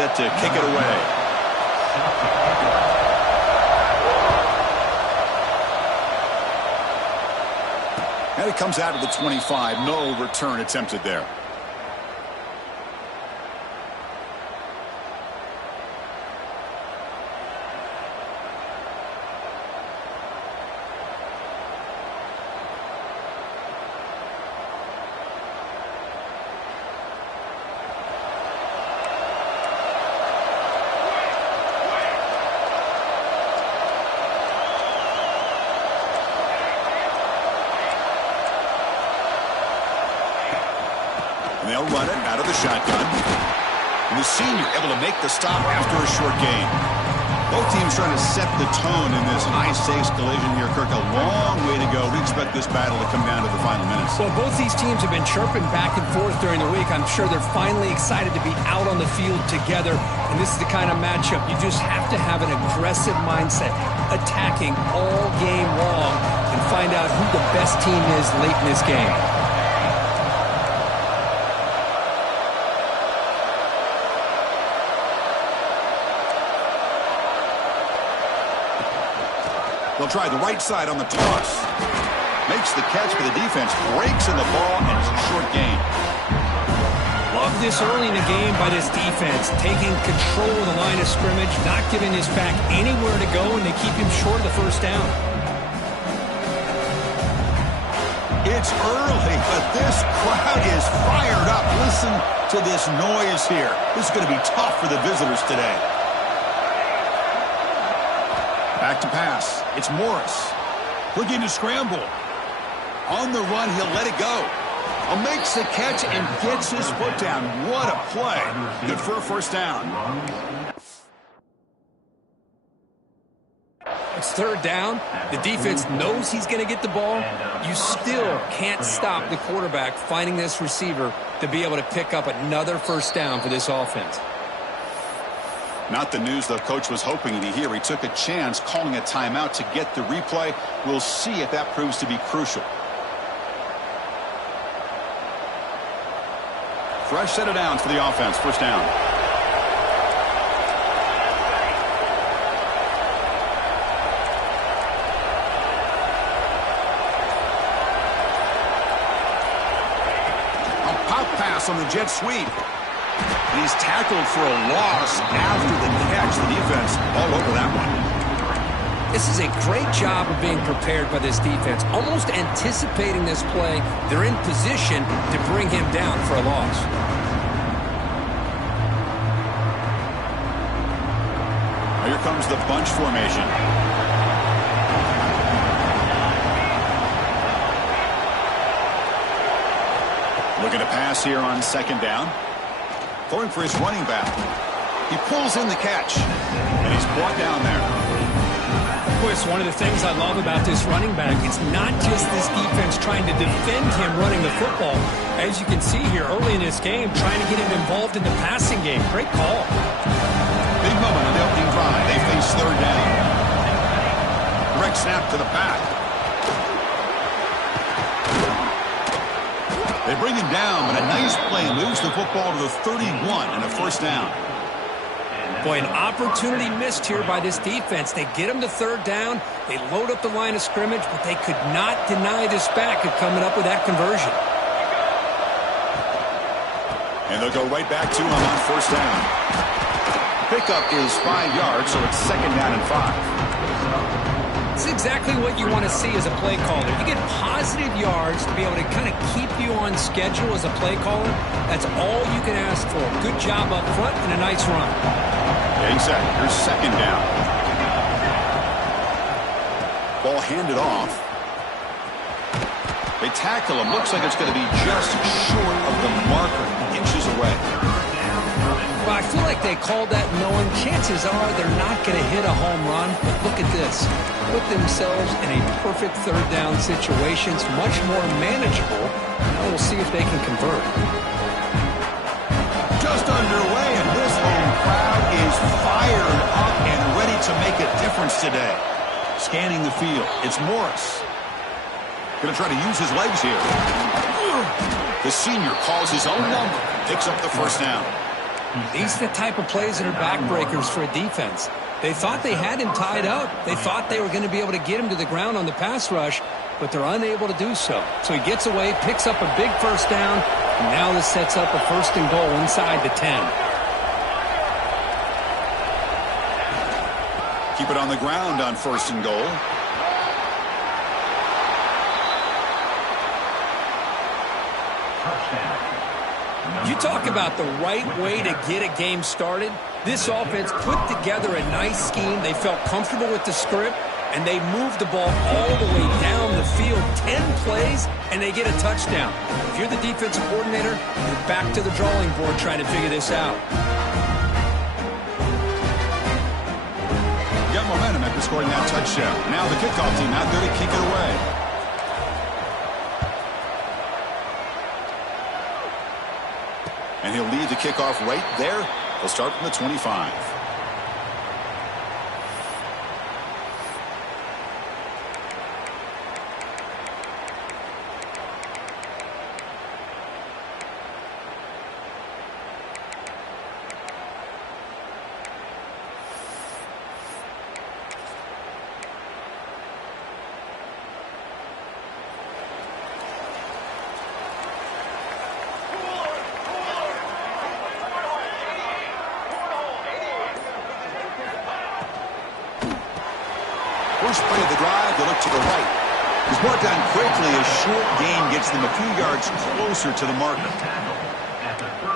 set to kick it away. And it comes out of the 25. No return attempted there. They'll run it out of the shotgun. And the senior able to make the stop after a short gain. Both teams trying to set the tone in this high-stakes collision here, Kirk. A long way to go. We expect this battle to come down to the final minutes. Well, both these teams have been chirping back and forth during the week. I'm sure they're finally excited to be out on the field together. And this is the kind of matchup you just have to have an aggressive mindset, attacking all game long, and find out who the best team is late in this game. They'll try the right side on the toss. Makes the catch for the defense. Breaks in the ball, and it's a short gain. Love this early in the game by this defense. Taking control of the line of scrimmage, not giving his back anywhere to go, and they keep him short of the first down. It's early, but this crowd is fired up. Listen to this noise here. This is going to be tough for the visitors today. Back to pass. It's Morris. Looking to scramble. On the run, he'll let it go. Makes the catch and gets his foot down. What a play. Good for a first down. It's third down. The defense knows he's going to get the ball. You still can't stop the quarterback finding this receiver to be able to pick up another first down for this offense. Not the news the coach was hoping to hear. He took a chance calling a timeout to get the replay. We'll see if that proves to be crucial. Fresh set of downs for the offense. First down. A pop pass on the jet sweep. And he's tackled for a loss after the catch. The defense all over that one. This is a great job of being prepared by this defense. Almost anticipating this play, they're in position to bring him down for a loss. Here comes the bunch formation. Looking to pass here on second down. Going for his running back. He pulls in the catch, and he's brought down there. Chris, one of the things I love about this running back, it's not just this defense trying to defend him running the football. As you can see here early in this game, trying to get him involved in the passing game. Great call. Big moment on the opening drive. They face third down. Direct snap to the back. They bring him down, but a nice play moves the football to the 31 and a first down. Boy, an opportunity missed here by this defense. They get him to third down. They load up the line of scrimmage, but they could not deny this back of coming up with that conversion. And they'll go right back to him on first down. Pickup is 5 yards, so it's second down and 5. It's exactly what you want to see as a play caller. You get positive yards to be able to kind of keep you on schedule as a play caller. That's all you can ask for. Good job up front and a nice run. Yeah, exactly. Here's second down. Ball handed off. They tackle him. Looks like it's going to be just short of the marker, inches away. Well, I feel like they called that knowing chances are they're not going to hit a home run. But look at this. Put themselves in a perfect third down situation. It's much more manageable. Now we'll see if they can convert. Just underway, and this home crowd is fired up and ready to make a difference today. Scanning the field, it's Morris. Going to try to use his legs here. The senior calls his own number, picks up the first down. These are the type of plays that are backbreakers for a defense. They thought they had him tied up. They thought they were going to be able to get him to the ground on the pass rush, but they're unable to do so. So he gets away, picks up a big first down, and now this sets up a 1st and goal inside the 10. Keep it on the ground on 1st and goal. You talk about the right way to get a game started. This offense put together a nice scheme. They felt comfortable with the script, and they moved the ball all the way down the field. 10 plays, and they get a touchdown. If you're the defensive coordinator, you're back to the drawing board trying to figure this out. Got momentum after scoring that touchdown. Now the kickoff team out there to kick it away. And he'll lead the kickoff right there. He'll start from the 25. First play of the drive, they look to the right. He's brought down quickly. A short gain gets them a few yards closer to the marker.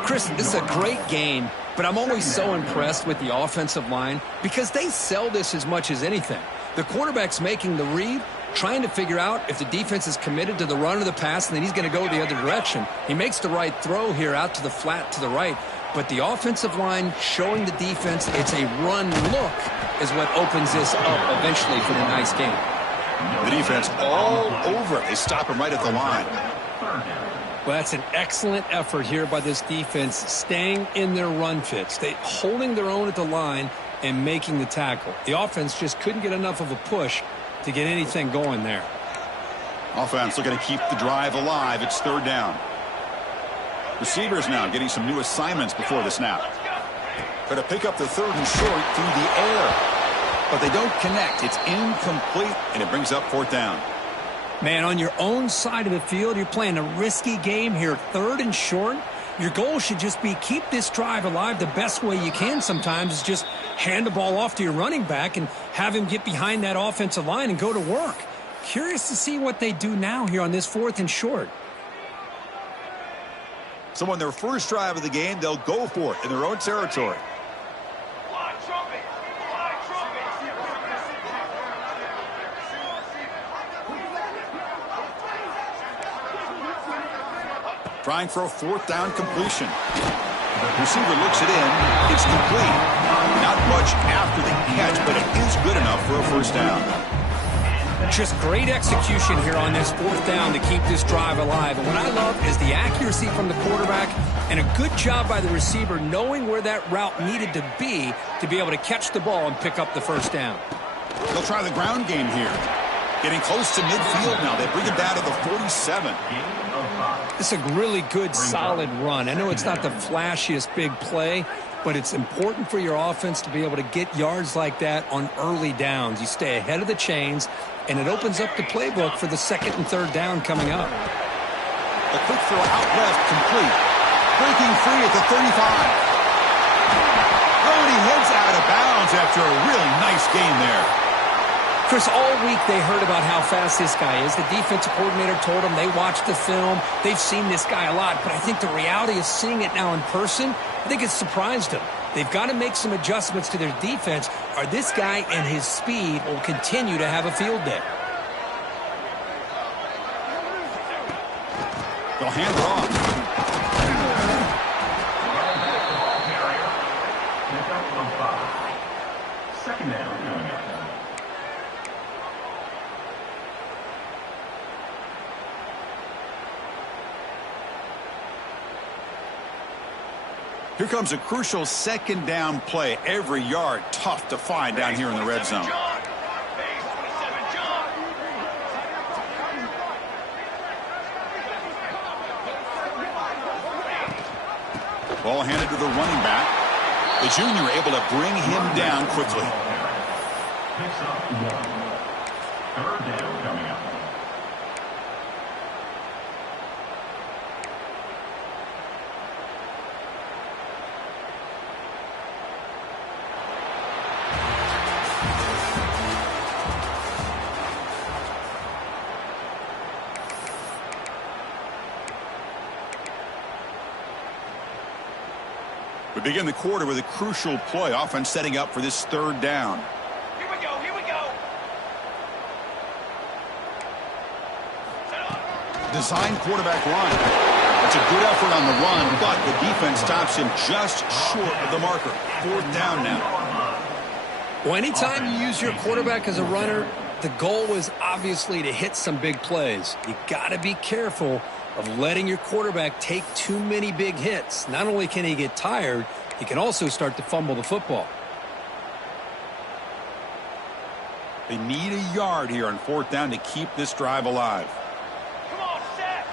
Chris, this is a great game, but I'm always so impressed with the offensive line because they sell this as much as anything. The quarterback's making the read, trying to figure out if the defense is committed to the run or the pass, and then he's going to go the other direction. He makes the right throw here out to the flat to the right, but the offensive line showing the defense it's a run look is what opens this up eventually for the nice game. The defense all over it. They stop him right at the line. Well, that's an excellent effort here by this defense, staying in their run fits. They holding their own at the line and making the tackle. The offense just couldn't get enough of a push to get anything going there. Offense looking to keep the drive alive. It's 3rd down. Receivers now getting some new assignments before the snap. Try to pick up the 3rd and short through the air. But they don't connect. It's incomplete, and it brings up 4th down. Man, on your own side of the field, you're playing a risky game here. 3rd and short. Your goal should just be keep this drive alive. The best way you can sometimes is just hand the ball off to your running back and have him get behind that offensive line and go to work. Curious to see what they do now here on this 4th and short. So on their first drive of the game, they'll go for it in their own territory. Trying for a 4th down completion. The receiver looks it in. It's complete. Not much after the catch, but it is good enough for a 1st down. Just great execution here on this 4th down to keep this drive alive. And what I love is the accuracy from the quarterback and a good job by the receiver knowing where that route needed to be able to catch the ball and pick up the 1st down. They'll try the ground game here. Getting close to midfield now. They bring it down to the 47. It's a really good, solid run. I know it's not the flashiest big play, but it's important for your offense to be able to get yards like that on early downs. You stay ahead of the chains, and it opens up the playbook for the 2nd and 3rd down coming up. A quick throw out left, complete. Breaking free at the 35. Oh, and he heads out of bounds after a really nice game there. Chris, all week they heard about how fast this guy is. The defensive coordinator told them they watched the film. They've seen this guy a lot, but I think the reality of seeing it now in person, I think it's surprised them. They've got to make some adjustments to their defense, or this guy and his speed will continue to have a field day. They'll hand it off. Second down. Here comes a crucial 2nd down play. Every yard tough to find down here in the red zone. Ball Ball handed to the running back. The junior able to bring him down quickly. Picks up 1. 3rd down coming up. We begin the quarter with a crucial play. Offense setting up for this 3rd down. Here we go, here we go. Design quarterback run. That's a good effort on the run, but the defense stops him just short of the marker. 4th down now. Well, anytime you use your quarterback as a runner, the goal is obviously to hit some big plays. You got to be careful of letting your quarterback take too many big hits. Not only can he get tired, he can also start to fumble the football. They need a yard here on 4th down to keep this drive alive. Come on, set.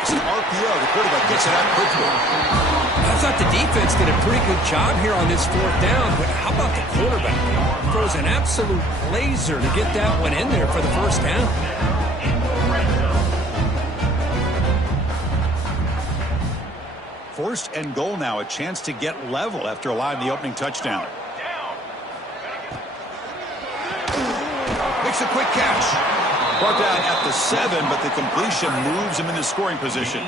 It's an RPO. The quarterback gets it out quickly. I thought the defense did a pretty good job here on this 4th down, but how about the quarterback? Throws an absolute laser to get that one in there for the 1st down. First and goal now, a chance to get level after allowing the opening touchdown. Makes a quick catch. Brought down at the 7, but the completion moves him into scoring position.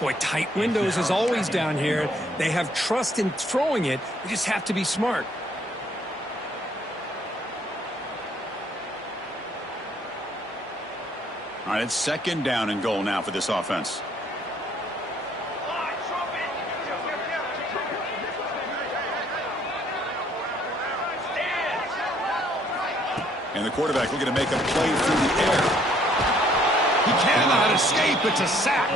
Boy, tight windows is always down here. They have trust in throwing it. They just have to be smart. All right, it's 2nd down and goal now for this offense. And the quarterback looking to make a play through the air. He cannot escape. It's a sack.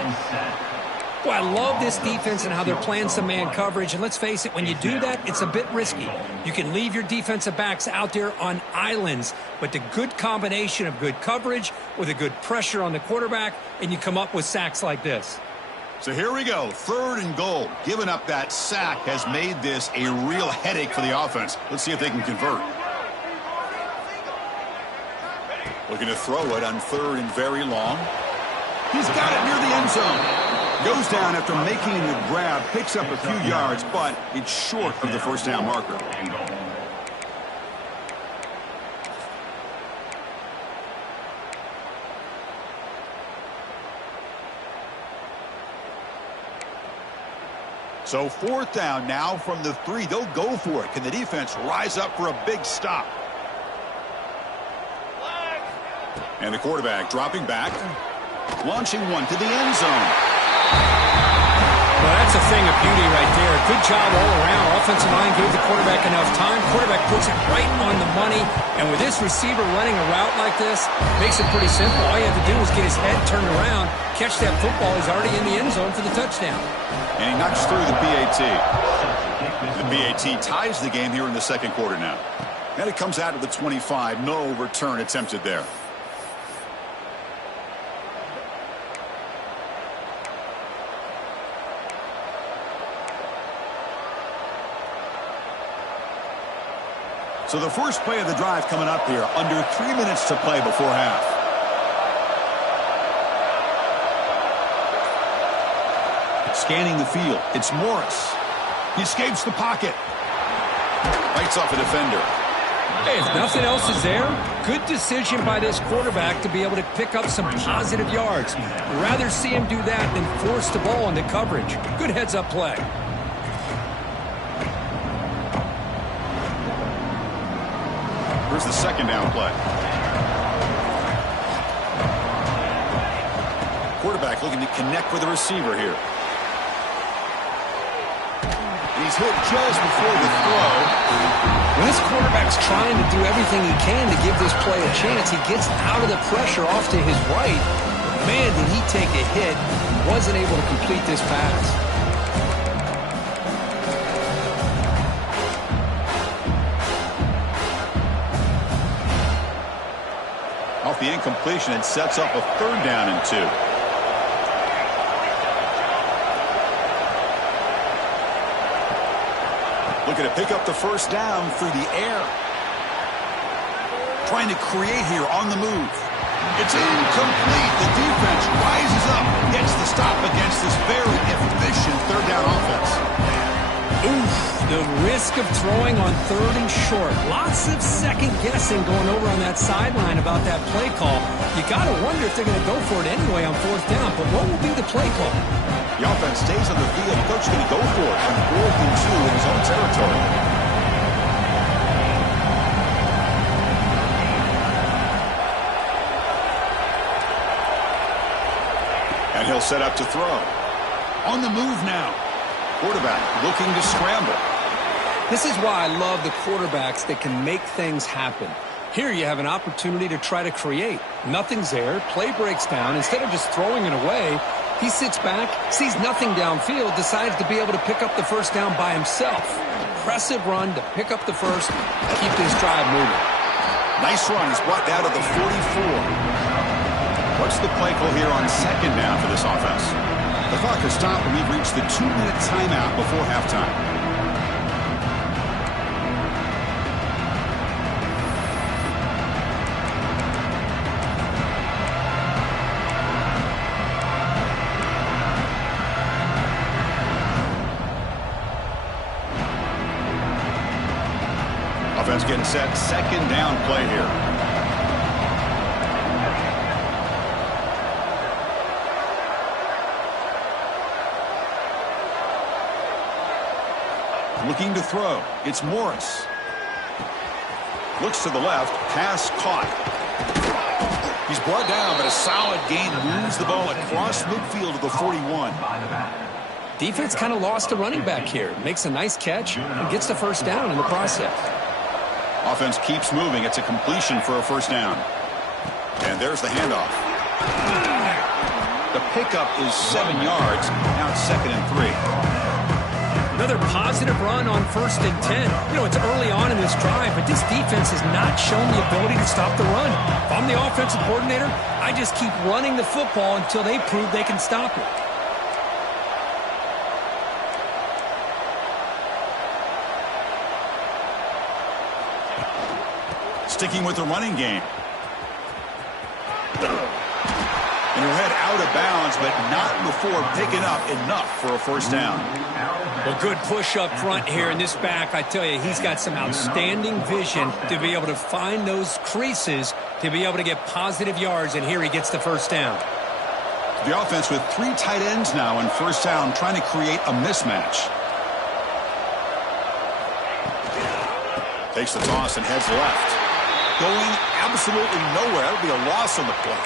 Boy, I love this defense and how they're playing some man coverage. And let's face it, when you do that, it's a bit risky. You can leave your defensive backs out there on islands, but the good combination of good coverage with a good pressure on the quarterback, and you come up with sacks like this. So here we go, 3rd and goal. Giving up that sack has made this a real headache for the offense. Let's see if they can convert. Looking to throw it on 3rd and very long. He's got it near the end zone. Goes down after making the grab, picks up a few yards, but it's short of the 1st down marker. So 4th down now from the 3. They'll go for it. Can the defense rise up for a big stop? And the quarterback dropping back, launching one to the end zone. Well, that's a thing of beauty right there. Good job all around. Offensive line gave the quarterback enough time. Quarterback puts it right on the money. And with this receiver running a route like this, makes it pretty simple. All you have to do is get his head turned around, catch that football. He's already in the end zone for the touchdown. And he knocks through the PAT. The PAT ties the game here in the 2nd quarter now. And it comes out of the 25. No return attempted there. So the first play of the drive coming up here. Under 3 minutes to play before half. Scanning the field. It's Morris. He escapes the pocket. Bites off a defender. Hey, if nothing else is there, good decision by this quarterback to be able to pick up some positive yards. I'd rather see him do that than force the ball into coverage. Good heads-up play. Here's the 2nd down play. Quarterback looking to connect with the receiver here. He's hit just before the throw. When this quarterback's trying to do everything he can to give this play a chance, he gets out of the pressure off to his right. Man, did he take a hit and wasn't able to complete this pass. Off the incompletion, it sets up a 3rd down and 2. Looking to pick up the 1st down through the air. Trying to create here on the move. It's incomplete. The defense rises up, gets the stop against this very efficient 3rd down offense. Oof, the risk of throwing on 3rd and short. Lots of second guessing going over on that sideline about that play call. You got to wonder if they're going to go for it anyway on 4th down, but what will be the play call? The offense stays on the field. The coach is going to go for it on 4th and 2 in his own territory. And he'll set up to throw. On the move now. Quarterback looking to scramble. This is why I love the quarterbacks that can make things happen. Here you have an opportunity to try to create. Nothing's there. Play breaks down. Instead of just throwing it away, he sits back, sees nothing downfield, decides to be able to pick up the 1st down by himself. Impressive run to pick up the 1st, keep this drive moving. Nice run. He's brought down to the 44. What's the play call here on 2nd down for this offense? The clock has stopped, and we've reached the 2-minute timeout before halftime. Offense getting set. 2nd down play here. Looking to throw. It's Morris. Looks to the left. Pass caught. He's brought down, but a solid gain moves the ball across midfield to the 41. Defense kind of lost a running back here. Makes a nice catch and gets the 1st down in the process. Offense keeps moving. It's a completion for a 1st down. And there's the handoff. The pickup is 7 yards. Now it's 2nd and 3. Another positive run on 1st and 10. You know, it's early on in this drive, but this defense has not shown the ability to stop the run. If I'm the offensive coordinator, I just keep running the football until they prove they can stop it. Sticking with the running game. And he'll head out of bounds, but not before picking up enough for a 1st down. Well, good push up front here in this back. I tell you, he's got some outstanding vision to be able to find those creases to be able to get positive yards, and here he gets the 1st down. The offense with 3 tight ends now in 1st down, trying to create a mismatch. Takes the toss and heads left. Going absolutely nowhere. That'll be a loss on the play.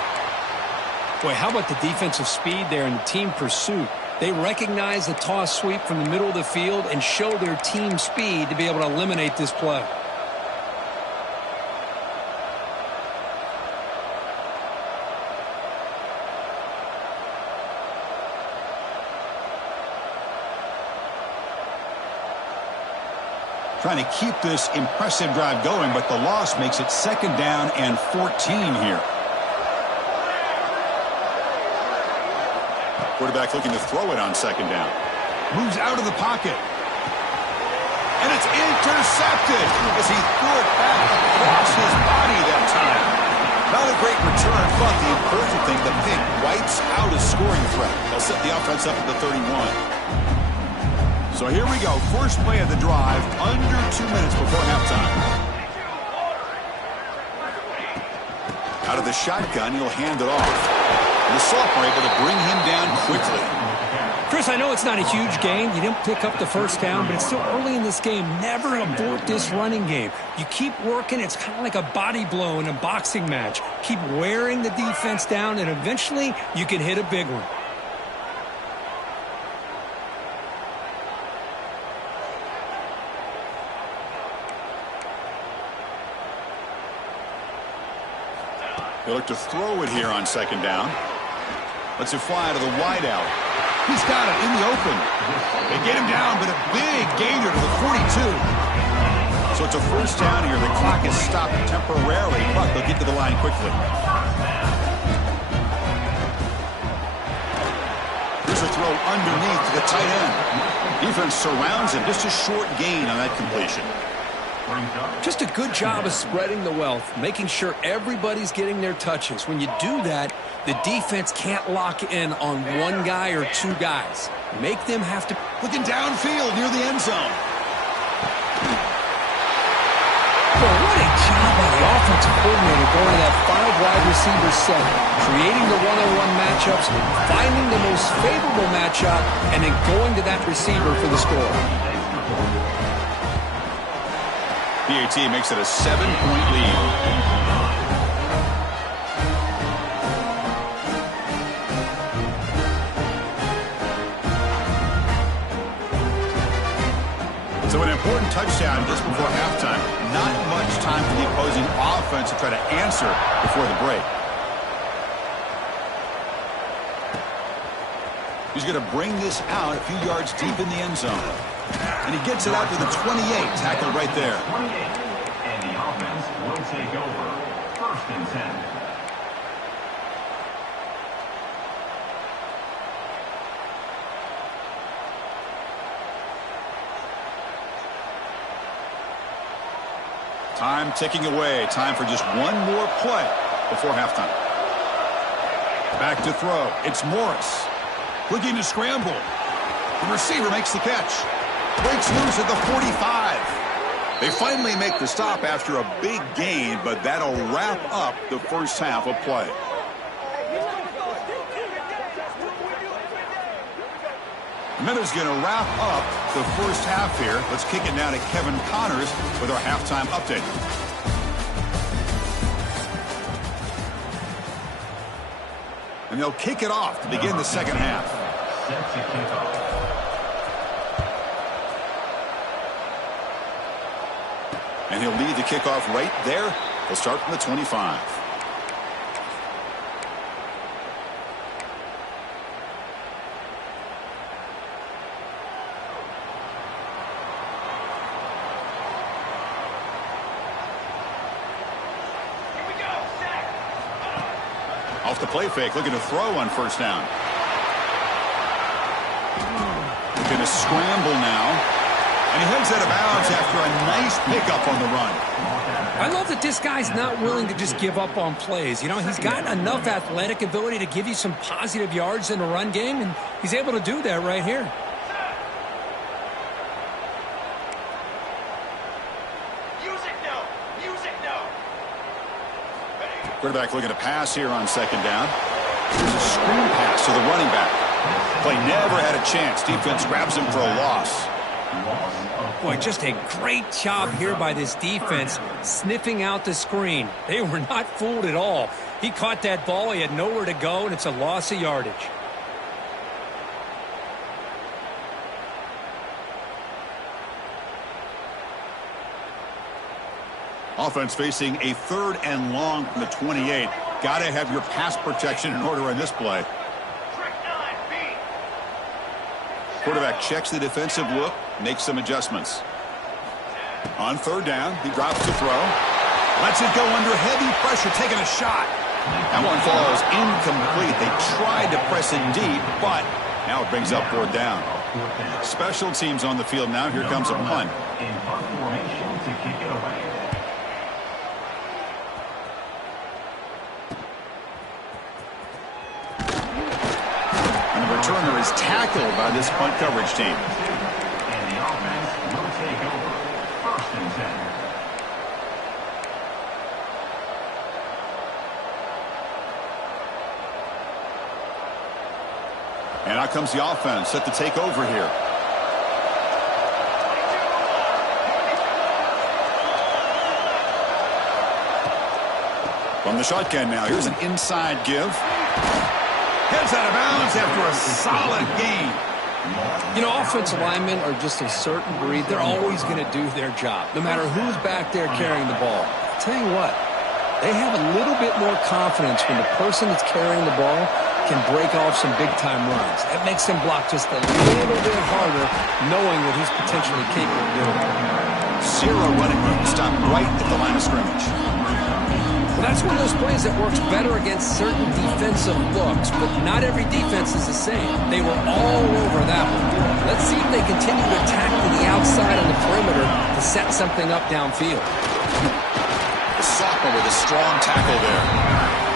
Boy, how about the defensive speed there and the team pursuit? They recognize the toss sweep from the middle of the field and show their team speed to be able to eliminate this play. Trying to keep this impressive drive going, but the loss makes it 2nd down and 14 here. Quarterback looking to throw it on 2nd down. Moves out of the pocket. And it's intercepted as he threw it back across his body that time. Not a great return, but the important thing, the pick wipes out a scoring threat. They'll set the offense up at the 31. So here we go. First play of the drive, under 2 minutes before halftime. Out of the shotgun, he'll hand it off. And the Sophomore able to bring him down quickly. Chris, I know it's not a huge gain. You didn't pick up the 1st down, but it's still early in this game. Never abort this running game. You keep working. It's kind of like a body blow in a boxing match. Keep wearing the defense down, and eventually you can hit a big one. They look to throw it here on 2nd down. Let's it fly to the wide out. He's got it in the open. They get him down, but a big gainer to the 42. So it's a first down here. The clock is stopped temporarily, but they'll get to the line quickly. Here's a throw underneath to the tight end. Defense surrounds him. Just a short gain on that completion. Just a good job of spreading the wealth, making sure everybody's getting their touches. When you do that, the defense can't lock in on one guy or two guys. Make them have to... Looking downfield near the end zone. Well, what a job by the offensive coordinator going to that 5 wide receiver set, creating the one-on-one matchups, finding the most favorable matchup, and then going to that receiver for the score. PAT makes it a 7-point lead. So an important touchdown just before halftime. Not much time for the opposing offense to try to answer before the break. He's going to bring this out a few yards deep in the end zone. And he gets it out to the 28, tackled right there. 28, and the offense will take over. 1st and 10. Time ticking away. Time for just one more play before halftime. Back to throw. It's Morris. Looking to scramble. The receiver makes the catch. Breaks loose at the 45. They finally make the stop after a big gain, but that'll wrap up the first half of play. And that is going to wrap up the first half here. Let's kick it now to Kevin Connors with our halftime update. And they'll kick it off to begin the second half. Set to kick off. And he'll lead the kickoff right there. They'll start from the 25. Off the play fake, looking to throw on first down. Looking to scramble now. And he heads out of bounds after a nice pickup on the run. I love that this guy's not willing to just give up on plays. You know, he's got enough athletic ability to give you some positive yards in the run game, and he's able to do that right here. Quarterback looking to pass here on second down. Here's a screen pass to the running back. Play never had a chance. Defense grabs him for a loss. Boy, just a great job here by this defense, sniffing out the screen. They were not fooled at all. He caught that ball. He had nowhere to go, and it's a loss of yardage. Offense facing a 3rd and long from the 28. Got to have your pass protection in order on this play. Quarterback checks the defensive look, makes some adjustments. On 3rd down, he drops to throw. Lets it go under heavy pressure, taking a shot. That one falls incomplete. They tried to press it deep, but now it brings up 4th down. Special teams on the field now. Here comes a punt. In punt formation to kick it away. Returner is tackled by this punt coverage team. And the offense will take over. 1st and 10. And out comes the offense set to take over here. From the shotgun now, here's an inside give. Heads out of bounds after a solid gain. You know, offensive linemen are just a certain breed. They're always going to do their job, no matter who's back there carrying the ball. I'll tell you what, they have a little bit more confidence when the person that's carrying the ball can break off some big-time runs. It makes him block just a little bit harder, knowing what he's potentially capable of doing. Zero running room to stop right at the line of scrimmage. Well, that's one of those plays that works better against certain defensive looks, but not every defense is the same. They were all over that one. Let's see if they continue to attack to the outside on the perimeter to set something up downfield. Sophomore with a strong tackle there.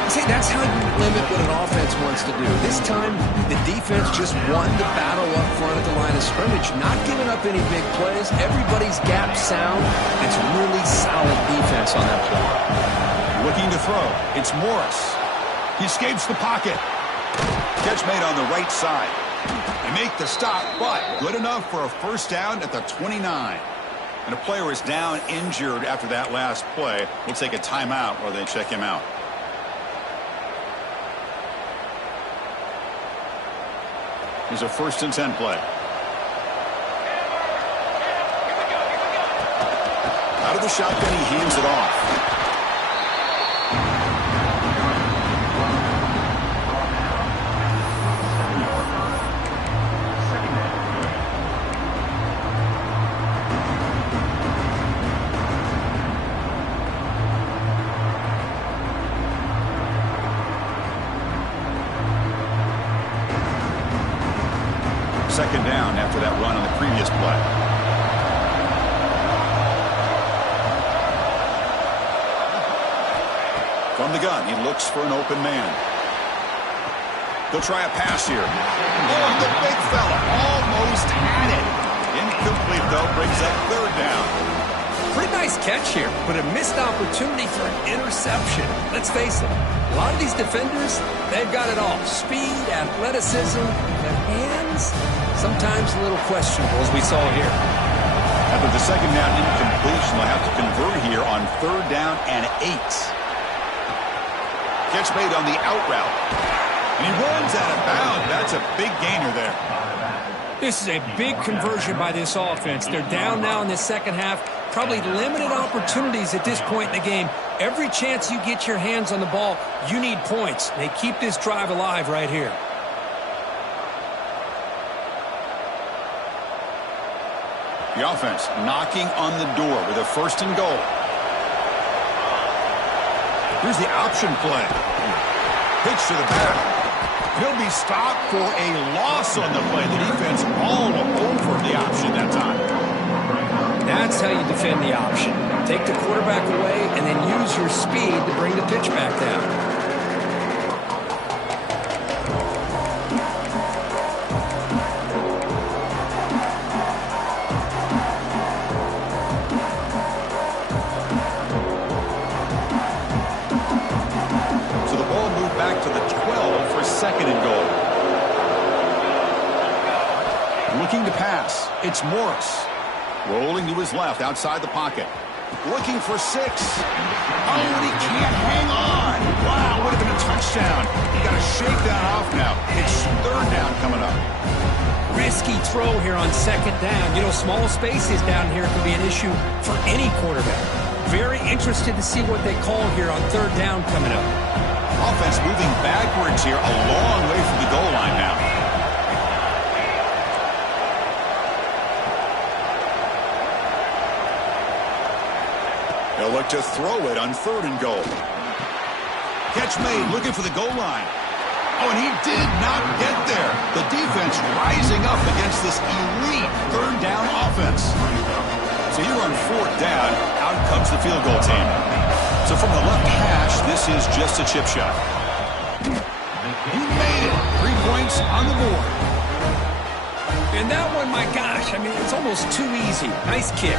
See, that's how you limit what an offense wants to do. This time, the defense just won the battle up front at the line of scrimmage, not giving up any big plays. Everybody's gap sound. It's really solid defense on that play. Looking to throw. It's Morris. He escapes the pocket. Catch made on the right side. They make the stop, but good enough for a first down at the 29. And a player is down injured after that last play. We'll take a timeout while they check him out. Here's a 1st and 10 play. Out of the shotgun, he hands it off. Second down after that run on the previous play. From the gun, he looks for an open man. They'll try a pass here. Oh, the big fella almost had it. Incomplete, though, brings up 3rd down. Pretty nice catch here, but a missed opportunity for an interception. Let's face it, a lot of these defenders, they've got it all. Speed, athleticism, the hands, sometimes a little questionable, as we saw here. After the second down incompletion, they'll have to convert here on 3rd down and 8. Catch made on the out route. And he runs out of bounds. That's a big gainer there. This is a big conversion by this offense. They're down now in the second half. Probably limited opportunities at this point in the game. Every chance you get your hands on the ball, you need points. They keep this drive alive right here. The offense knocking on the door with a 1st and goal. Here's the option play. Pitch to the back. He'll be stopped for a loss on the play. The defense all over the option that time. That's how you defend the option. Take the quarterback away and then use your speed to bring the pitch back down. Back to the 12 for 2nd and goal. Looking to pass. It's Morris. Rolling to his left outside the pocket. Looking for 6. Oh, and he can't hang on. Wow, would have been a touchdown. You got to shake that off now. It's 3rd down coming up. Risky throw here on 2nd down. You know, small spaces down here can be an issue for any quarterback. Very interested to see what they call here on 3rd down coming up. Offense moving backwards here, a long way from the goal line now. They'll look to throw it on 3rd and goal. Catch made, looking for the goal line. Oh, and he did not get there. The defense rising up against this elite 3rd down offense. So here on 4th down, out comes the field goal team. So from the left hash, this is just a chip shot. He made it. 3 points on the board. And that one, my gosh, I mean, it's almost too easy. Nice kick.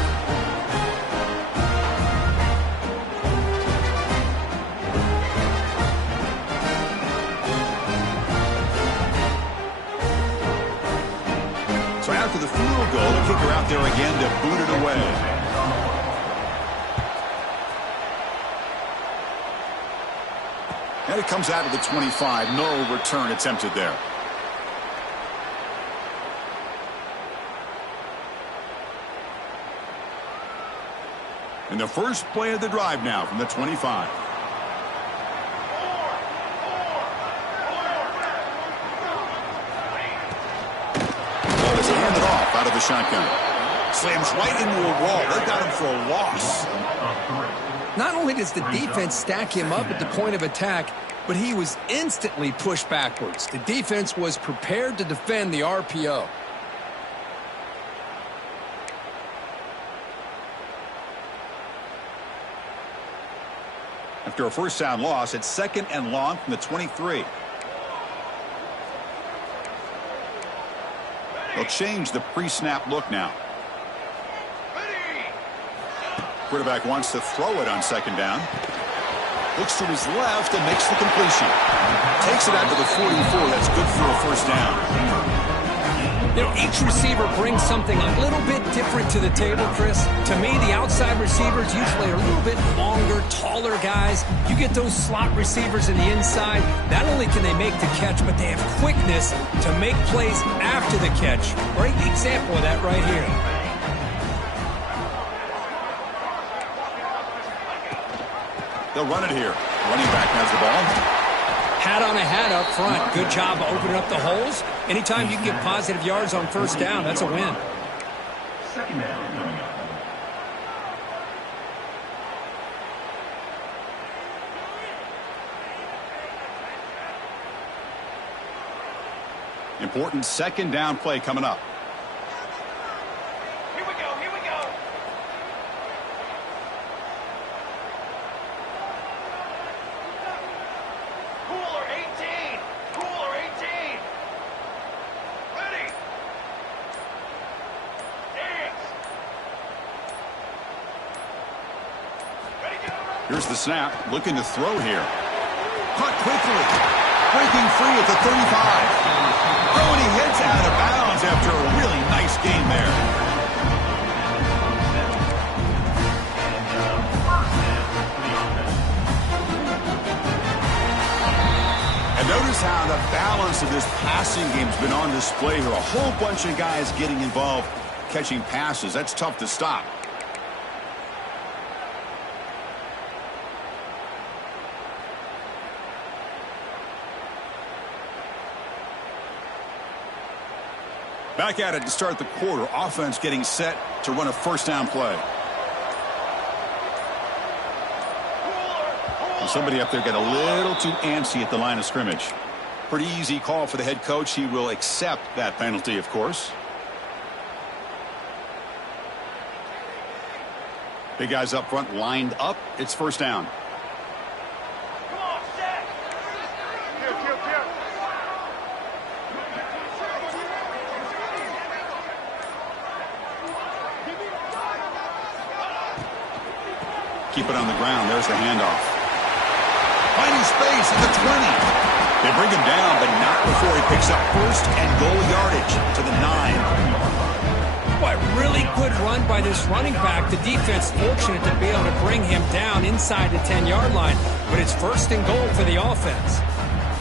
So after the field goal, the kicker out there again to boot it away. And it comes out of the 25. No return attempted there. And the first play of the drive now from the 25. out of the shotgun. Slams right into a wall. They got him for a loss. Not only does the defense stack him up at the point of attack, but he was instantly pushed backwards. The defense was prepared to defend the RPO. After a first down loss, it's 2nd and long from the 23. They'll change the pre-snap look now. Quarterback wants to throw it on 2nd down. Looks to his left and makes the completion. Takes it out to the 44. That's good for a first down. You know, each receiver brings something a little bit different to the table, Chris. To me, the outside receivers usually are a little bit longer, taller guys. You get those slot receivers in the inside, not only can they make the catch, but they have quickness to make plays after the catch. Great example of that right here. They'll run it here. Running back has the ball. Hat on a hat up front. Good job of opening up the holes. Anytime you can get positive yards on first down, that's a win. 2nd down coming up. Important 2nd down play coming up. Here we go, here we go. Cooler 18. Cooler 18. Ready. Dance. Ready, go. Here's the snap. Looking to throw here. Caught quickly. Breaking free at the 35. Oh, and he heads out of bounds after a really nice game there. And notice how the balance of this passing game has been on display here. A whole bunch of guys getting involved, catching passes. That's tough to stop. Back at it to start the quarter. Offense getting set to run a first down play. And somebody up there got a little too antsy at the line of scrimmage. Pretty easy call for the head coach. He will accept that penalty, of course. Big guys up front lined up. It's first down. Come on, set. Keep it on the ground. There's the handoff. Finding space at the 20. They bring him down, but not before he picks up first and goal yardage to the 9. Boy, really good run by this running back. The defense fortunate to be able to bring him down inside the 10-yard line. But it's first and goal for the offense.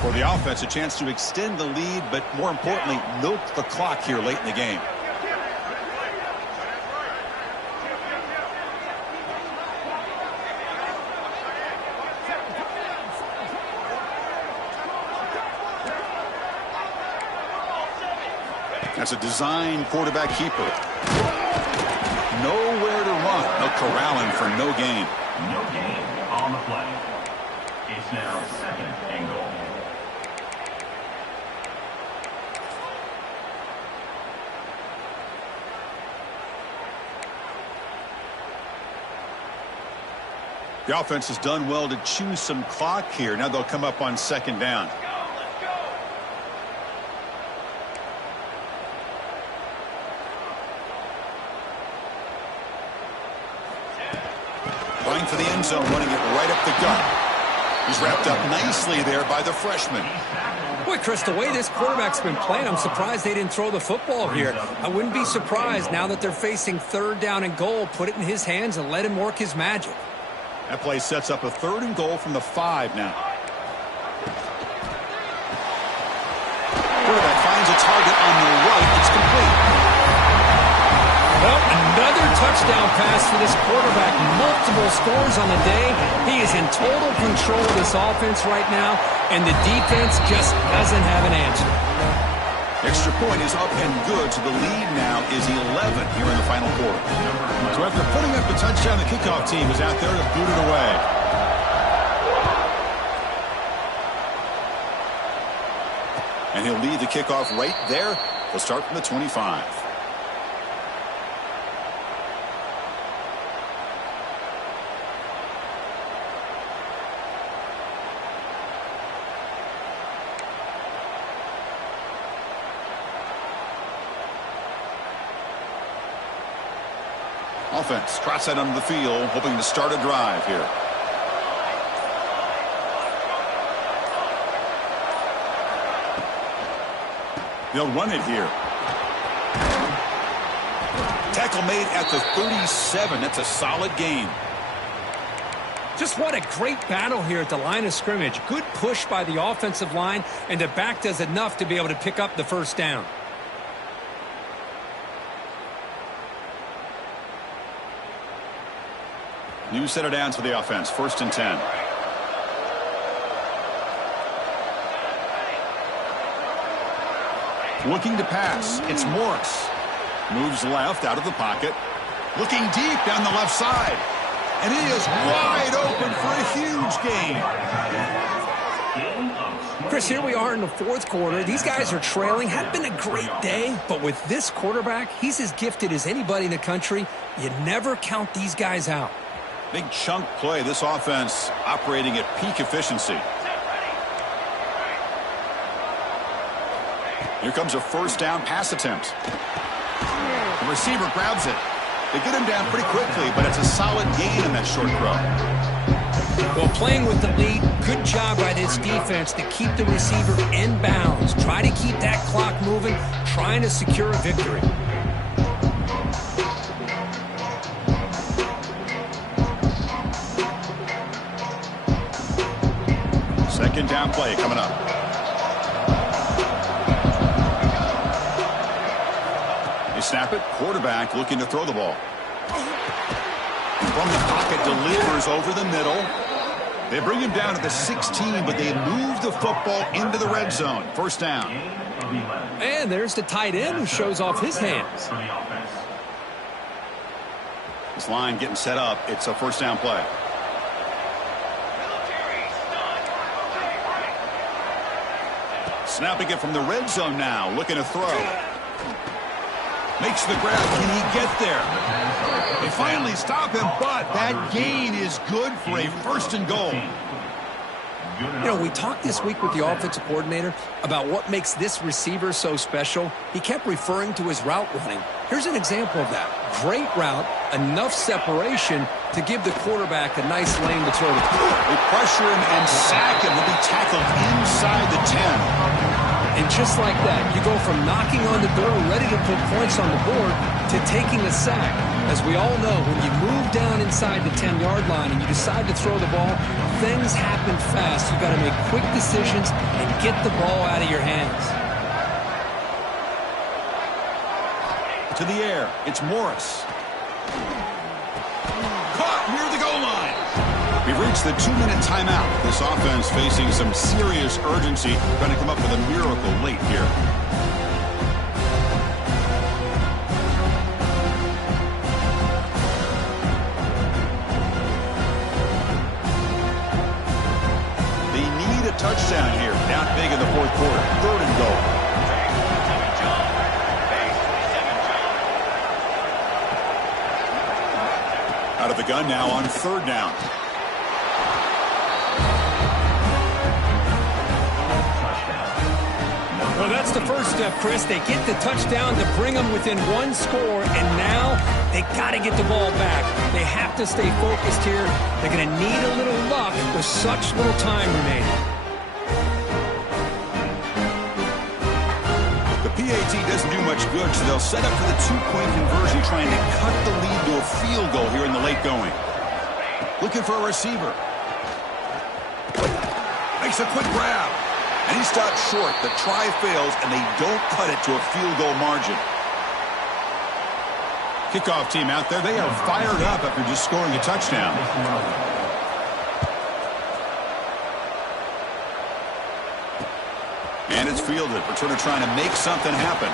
For the offense, a chance to extend the lead, but more importantly, milk the clock here late in the game. That's a design quarterback keeper. Nowhere to run. They'll corral him for no gain. No gain on the play. It's now 2nd and goal. The offense has done well to choose some clock here. Now they'll come up on 2nd down. Going for the end zone, running it right up the gut. He's wrapped up nicely there by the freshman. Boy, Chris, the way this quarterback's been playing, I'm surprised they didn't throw the football here. I wouldn't be surprised now that they're facing 3rd down and goal. Put it in his hands and let him work his magic. That play sets up a 3rd and goal from the 5 now. Quarterback finds a target on the right. It's complete. Well, another touchdown pass for this quarterback. Multiple scores on the day. He is in total control of this offense right now, and the defense just doesn't have an answer. Extra point is up and good, so the lead now is 11 here in the final quarter. So after putting up the touchdown, the kickoff team is out there to boot it away. And he'll lead the kickoff right there. We'll start from the 25. Offense trots that onto the field, hoping to start a drive here. They'll run it here. Tackle made at the 37. That's a solid gain. Just what a great battle here at the line of scrimmage. Good push by the offensive line, and the back does enough to be able to pick up the first down. New setter down to the offense. 1st and 10. Looking to pass. It's Morris. Moves left out of the pocket. Looking deep down the left side. And he is wide open for a huge gain. Chris, here we are in the 4th quarter. These guys are trailing. Had been a great day, but with this quarterback, he's as gifted as anybody in the country. You never count these guys out. Big chunk play. This offense operating at peak efficiency. Here comes a 1st down pass attempt. The receiver grabs it. They get him down pretty quickly, but it's a solid gain in that short throw. Well, playing with the lead, good job by this defense to keep the receiver in bounds. Try to keep that clock moving, trying to secure a victory. Second down play coming up. They snap it. Quarterback looking to throw the ball. From the pocket, delivers over the middle. They bring him down at the 16, but they move the football into the red zone. 1st down. And there's the tight end who shows off his hands. This line getting set up. It's a 1st down play. Snapping it from the red zone now. Looking to throw. Makes the grab. Can he get there? They finally stop him, but that gain is good for a 1st and goal. You know, we talked this week with the offensive coordinator about what makes this receiver so special. He kept referring to his route running. Here's an example of that. Great route, enough separation to give the quarterback a nice lane to throw the ball. They pressure him and sack him. He'll be tackled inside the 10. And just like that, you go from knocking on the door, ready to put points on the board, to taking a sack. As we all know, when you move down inside the 10-yard line and you decide to throw the ball, things happen fast. You've got to make quick decisions and get the ball out of your hands. To the air, it's Morris. Caught near the goal line. We've reached the 2-minute timeout. This offense facing some serious urgency, trying to come up with a miracle late here. They need a touchdown here. Down big in the 4th quarter. 3rd and goal. Out of the gun now on 3rd down. Well, that's the first step, Chris. They get the touchdown to bring them within 1 score, and now they got to get the ball back. They have to stay focused here. They're going to need a little luck with such little time remaining. The PAT doesn't do much good, so they'll set up for the 2-point conversion, trying to cut the lead to a field goal here in the late going. Looking for a receiver. Makes a quick grab. And he stopped short. The try fails, and they don't cut it to a field goal margin. Kickoff team out there, they are fired up after just scoring a touchdown. And it's fielded. Returner trying to make something happen.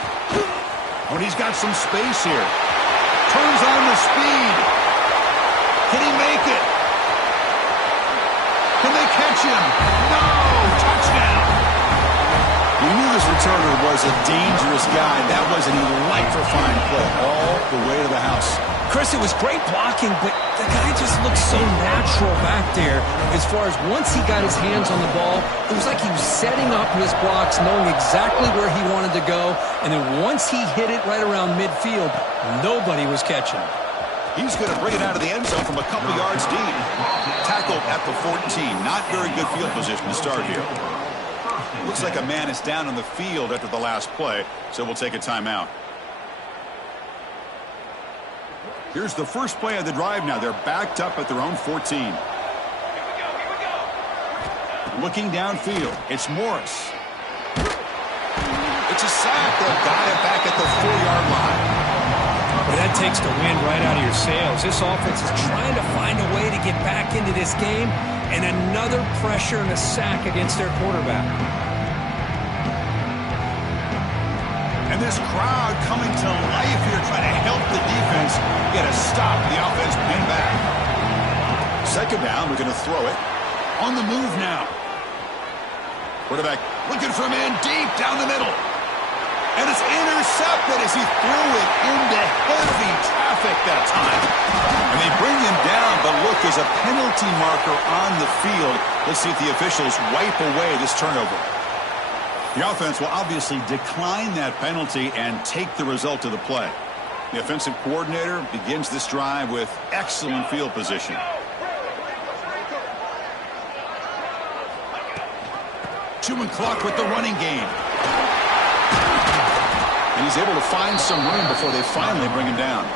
Oh, and he's got some space here. Turns on the speed. Can he make it? Can they catch him? No! Touchdown! We knew this returner was a dangerous guy. That was an electrifying play all the way to the house. Chris, it was great blocking, but the guy just looked so natural back there. As far as once he got his hands on the ball, it was like he was setting up his blocks, knowing exactly where he wanted to go. And then once he hit it right around midfield, nobody was catching him. He's going to bring it out of the end zone from a couple yards deep. Tackled at the 14. Not very good field position to start here. Looks like a man is down on the field after the last play, so we'll take a timeout. Here's the first play of the drive now. They're backed up at their own 14. Here we go. Looking downfield, it's Morris. It's a sack. They've got it back at the 4-yard line. But that takes the wind right out of your sails. This offense is trying to find a way to get back into this game, and another pressure and a sack against their quarterback. And this crowd coming to life here, trying to help the defense get a stop. The offense pin back. Second down, we're going to throw it. On the move now. Quarterback looking for a man deep down the middle. And it's intercepted as he threw it into heavy traffic that time. And they bring him down, but look, there's a penalty marker on the field. Let's see if the officials wipe away this turnover. The offense will obviously decline that penalty and take the result of the play. The offensive coordinator begins this drive with excellent field position. Chewing clock with the running game. And he's able to find some room before they finally bring him down.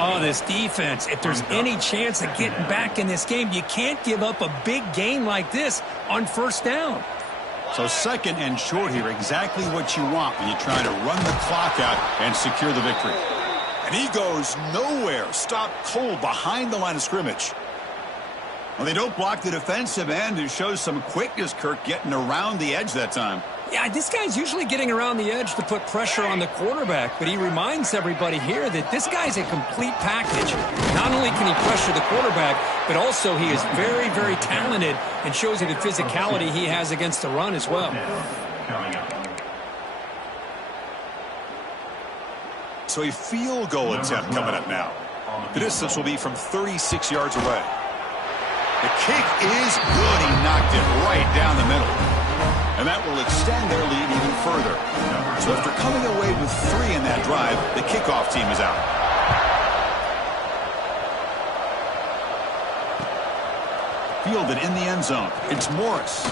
Oh, this defense, if there's any chance of getting back in this game, you can't give up a big gain like this on first down. So second and short here, exactly what you want when you're trying to run the clock out and secure the victory. And he goes nowhere. Stopped cold behind the line of scrimmage. Well, they don't block the defensive end, who shows some quickness, Kirk, getting around the edge that time. Yeah, this guy's usually getting around the edge to put pressure on the quarterback, but he reminds everybody here that this guy's a complete package. Not only can he pressure the quarterback, but also he is very, very talented and shows you the physicality he has against the run as well. So a field goal attempt coming up now. The distance will be from 36 yards away. The kick is good. He knocked it right down the middle. And that will extend their lead even further. So after coming away with 3 in that drive, the kickoff team is out. Fielded in the end zone. It's Morris.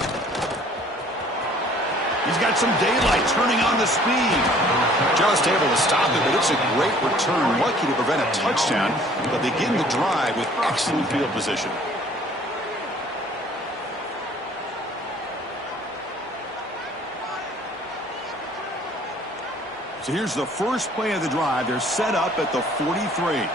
He's got some daylight, turning on the speed. Just able to stop it, but it's a great return. Lucky to prevent a touchdown, but begin the drive with excellent field position. So here's the first play of the drive. They're set up at the 43.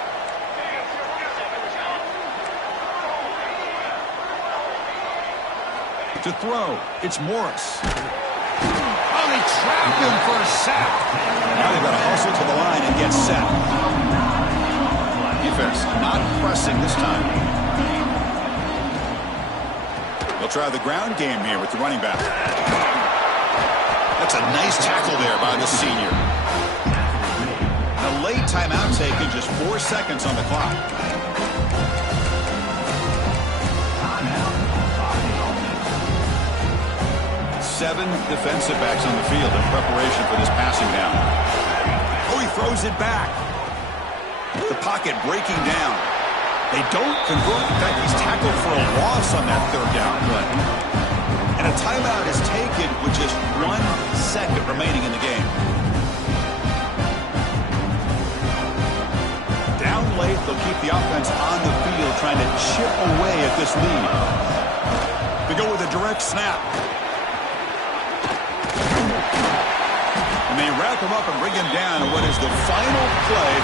To throw, it's Morris. Oh, they trapped him for a sack. Now they've got to hustle to the line and get set. Defense not pressing this time. They'll try the ground game here with the running back. That's a nice tackle there by the senior. A late timeout taken, just 4 seconds on the clock. Seven defensive backs on the field in preparation for this passing down. Oh, he throws it back. The pocket breaking down. They don't convert. In fact, he's tackled for a loss on that third down play. And a timeout is taken with just 1 second remaining in the game. Down late, they'll keep the offense on the field trying to chip away at this lead. They go with a direct snap. And they wrap him up and bring him down in what is the final play